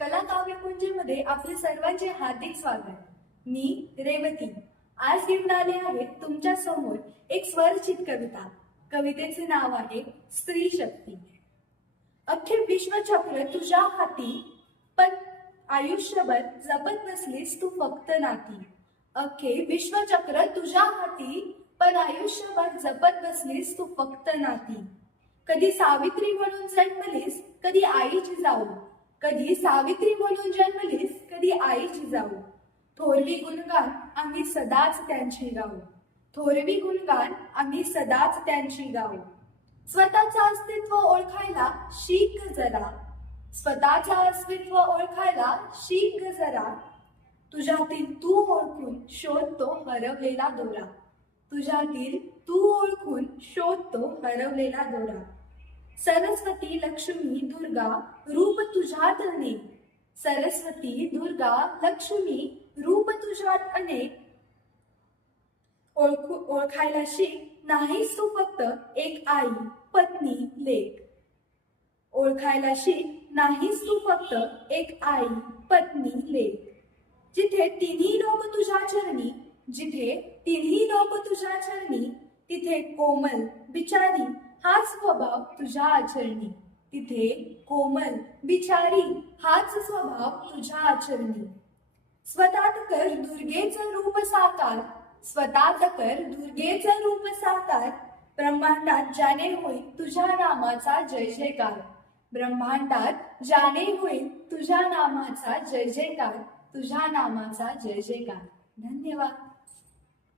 कला काव्यपुंजेमध्ये आपले सर्वांचे हार्दिक स्वागत. मी रेवती आज घेऊन आले आहे तुमच्या समोर एक स्वरचित कविता. कवितेचे नाव आहे स्त्री शक्ती. अख्खे विश्वचक्र तुझ्या हाती, पण आयुष्यभर जपत नसलीस तू फक्त नाती. अख्खे विश्वचक्र तुझ्या हाती, पण आयुष्यभर जपत नसलीस तू फक्त नाती. कधी सावित्री म्हणून जन्मलीस, कधी आईची जाऊ. कधी सावित्री म्हणून जन्मलीस, कधी आईची जाऊ. थोरवी गुणगान आम्ही सदाच त्यांची गाऊ. थोरवी गुणगान आम्ही सदाच त्यांची गाऊ. स्वतःचं अस्तित्व ओळखायला शिक जरा. स्वतःचं अस्तित्व ओळखायला शिक जरा. तुझ्यातील तू ओळखून शोधतो हरवलेला दोरा. तुझ्यातील तू ओळखून शोधतो हरवलेला दोरा. सरस्वती लक्ष्मी दुर्गा रूप तुझ्यात अनेक. सरस्वती दुर्गा लक्ष्मी रूप तुझ्यात अनेक. ओळखायला शिक, नाहीस तू फक्त एक आई पत्नी लेक. ओळखायला शिक, नाहीस तू फक्त एक आई पत्नी लेक. जिथे तिन्ही लोक तुझ्या चरणी, जिथे तिन्ही लोक तुझ्या चरणी, तिथे कोमल बिचारी हाच स्वभाव तुझ्या आचरणी. तिथे कोमल बिचारी हाच स्वभाव तुझ्या आचरणी. स्वतःत कर दुर्गेचं रूप साकार. स्वतःत कर दुर्गेचं रूप साकार. ब्रह्मांडात जाणे होईल तुझ्या नामाचा जय जयकार. ब्रह्मांडात जाणे होईल तुझ्या नामाचा जय जयकार. तुझ्या नामाचा जय जयकार. धन्यवाद.